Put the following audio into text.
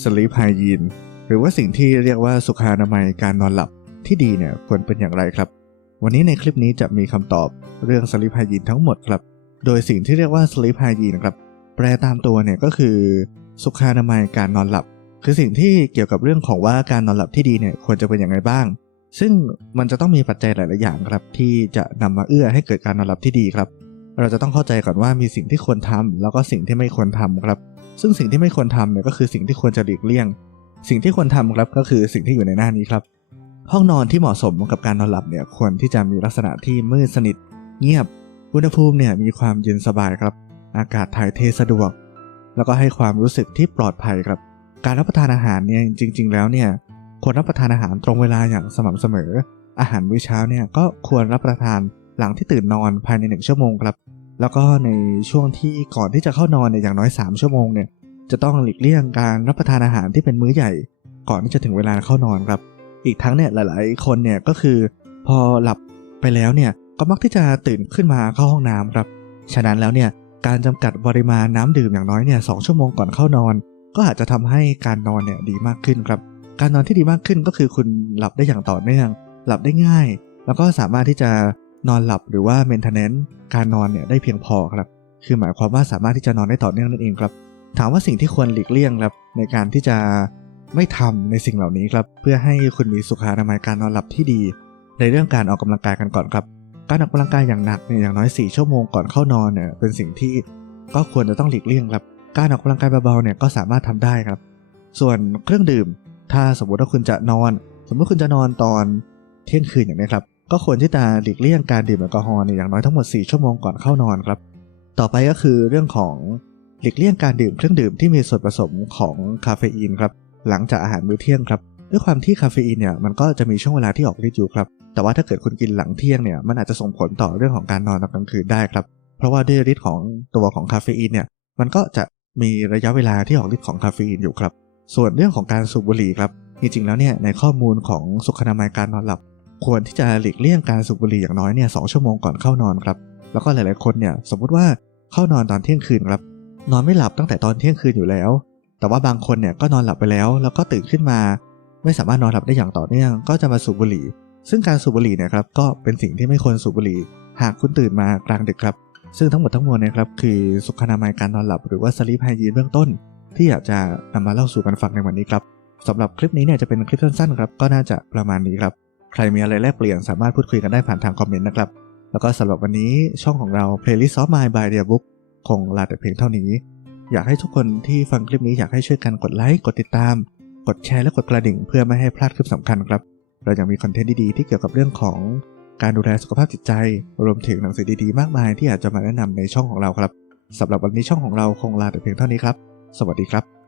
sleep hygiene หรือว่าสิ่งที่เรียกว่าสุขอนามัยการนอนหลับที่ดีเนี่ยควรเป็นอย่างไรครับ วันนี้ในคลิปนี้จะมีคำตอบเรื่อง sleep hygiene ทั้งหมดครับ โดยสิ่งที่เรียกว่า sleep hygiene นะครับแปลตามตัวเนี่ยก็คือ สุขอนามัยการนอนหลับ คือสิ่งที่เกี่ยวกับเรื่องของว่าการนอนหลับที่ดีเนี่ยควรจะเป็นอย่างไรบ้าง ซึ่งมันจะต้องมีปัจจัยหลาย ๆ อย่างครับที่จะนำมาเอื้อให้เกิดการนอนหลับที่ดีครับ เราจะต้องเข้าใจก่อนว่ามีสิ่งที่ควรทำแล้วก็สิ่งที่ไม่ควรทำครับ ซึ่งสิ่งที่ไม่ควรทำเนี่ยก็คือสิ่งที่ควรจะหลีกเลี่ยง สิ่งที่ควรทำครับก็คือสิ่งที่อยู่ในหน้านี้ครับ ห้องนอนที่เหมาะสมกับการนอนหลับเนี่ยควรที่จะมีลักษณะที่มืดสนิท เงียบ อุณหภูมิเนี่ยมีความเย็นสบายครับ อากาศถ่ายเทสะดวก แล้วก็ให้ความรู้สึกที่ปลอดภัยครับ การรับประทานอาหารเนี่ยจริง ๆ แล้วเนี่ยควรรับประทานอาหารตรงเวลาอย่างสม่ำเสมอ อาหารมื้อเช้าเนี่ยก็ควรรับประทาน หลังที่ตื่นนอนภายในหนึ่งชั่วโมงครับ แล้วก็ในช่วงที่ก่อนที่จะเข้านอนเนี่ยอย่างน้อย 3 ชั่วโมงเนี่ยจะต้องหลีกเลี่ยงการรับประทานอาหารที่เป็นมื้อใหญ่ ก่อนที่จะถึงเวลาเข้านอนครับ อีกทั้งเนี่ยหลายๆ คนเนี่ยก็คือ พอหลับไปแล้วเนี่ยก็มักที่จะตื่นขึ้นมาเข้าห้องน้ำครับ ฉะนั้นแล้วเนี่ยการจำกัดปริมาณน้ำดื่มอย่างน้อยเนี่ยสชั่วโมงก่อนเข้านอน ก็อาจจะทำให้การนอนเนี่ยดีมากขึ้นครับ การนอนที่ดีมากขึ้นก็คือคุณหลับได้อย่างต่อเนื่อง หลับได้ง่าย แล้วก็สามารถที่จะ นอนหลับหรือว่า maintenance การนอนเนี่ยได้เพียงพอครับ คือหมายความว่าสามารถที่จะนอนได้ต่อเนื่องนั่นเองครับ ถามว่าสิ่งที่ควรหลีกเลี่ยงครับในการที่จะไม่ทำในสิ่งเหล่านี้ครับ เพื่อให้คุณมีสุขอนามัยการนอนหลับที่ดี ในเรื่องการออกกำลังกายกันก่อนครับ การออกกำลังกายอย่างหนักเนี่ยอย่างน้อย 4 ชั่วโมงก่อนเข้านอนเนี่ยเป็นสิ่งที่ก็ควรจะต้องหลีกเลี่ยงครับ การออกกำลังกายเบาๆเนี่ยก็สามารถทำได้ครับ ส่วนเครื่องดื่ม ถ้าสมมติว่าคุณจะนอน สมมติคุณจะนอนตอนเที่ยงคืนอย่างนี้ครับ ก็ควรที่จะหลีกเลี่ยงการดื่มแอลกอฮอล์เนี่ยอย่างน้อยทั้งหมด 4 ชั่วโมงก่อนเข้านอนครับ ต่อไปก็คือเรื่องของหลีกเลี่ยงการดื่มเครื่องดื่มที่มีส่วนผสมของคาเฟอีนครับหลังจากอาหารมื้อเที่ยงครับด้วยความที่คาเฟอีนเนี่ยมันก็จะมีช่วงเวลาที่ออกฤทธิ์อยู่ครับแต่ว่าถ้าเกิดคุณกินหลังเที่ยงเนี่ยมันอาจจะส่งผลต่อเรื่องของการนอนตอนกลางคืนได้ครับเพราะว่าด้วยฤทธิ์ของตัวของคาเฟอีนเนี่ยมันก็จะมีระยะเวลาที่ออกฤทธิ์ของคาเฟอีนอยู่ครับส่วนเรื่องของการสูบบุหรี่ครับจริงๆแล้วเนี่ยในข้อมูลของสุขนามัยการนอนหลับ ควรที่จะหลีกเลี่ยงการสูบบุหรี่อย่างน้อยเนี่ยสชั่วโมงก่อนเข้านอนครับ แล้วก็หลาย ๆ คนเนี่ยสมมุติว่าเข้านอนตอนเที่ยงคืนครับ นอนไม่หลับตั้งแต่ตอนเที่ยงคืนอยู่แล้ว แต่ว่าบางคนเนี่ยก็นอนหลับไปแล้ว แล้วก็ตื่นขึ้นมา ไม่สามารถนอนหลับได้อย่างต่อเนื่อง ก็จะมาสูบบุหรี่ ซึ่งการสูบบุหรี่เนี่ยครับก็เป็นสิ่งที่ไม่ควรสูบบุหรี่ หากคุณตื่นมากลางดึกครับ ซึ่งทั้งหมดทั้งมวลเนะครับคือสุขอนามัยการนอนหลับหรือว่า sleep hygiene เบื้องต้น ที่อยากจะนำมาเล่าสู่กันฟังในวันนี้ครับสำหรับคลิปนี้เนี่ยจะเป็นคลิปสั้นๆครับก็น่าจะประมาณนี้ครับ ใครมีอะไรแลกเปลี่ยนสามารถพูดคุยกันได้ผ่านทางคอมเมนต์นะครับ แล้วก็สำหรับวันนี้ช่องของเรา playlist of my by dear book คงลาแต่เพียงเท่านี้ อยากให้ทุกคนที่ฟังคลิปนี้อยากให้ช่วยกันกดไลค์กดติดตาม กดแชร์และกดกระดิ่ง เพื่อไม่ให้พลาดคลิปสำคัญครับ เรายังมีคอนเทนต์ดีๆที่เกี่ยวกับเรื่องของการดูแลสุขภาพจิตใจ รวมถึงหนังสือดีๆมากมายที่อากจะมาแนะนำในช่องของเราครับสำหรับวันนี้ช่องของเราคงลาแต่เพียงเท่านี้ครับ สวัสดีครับ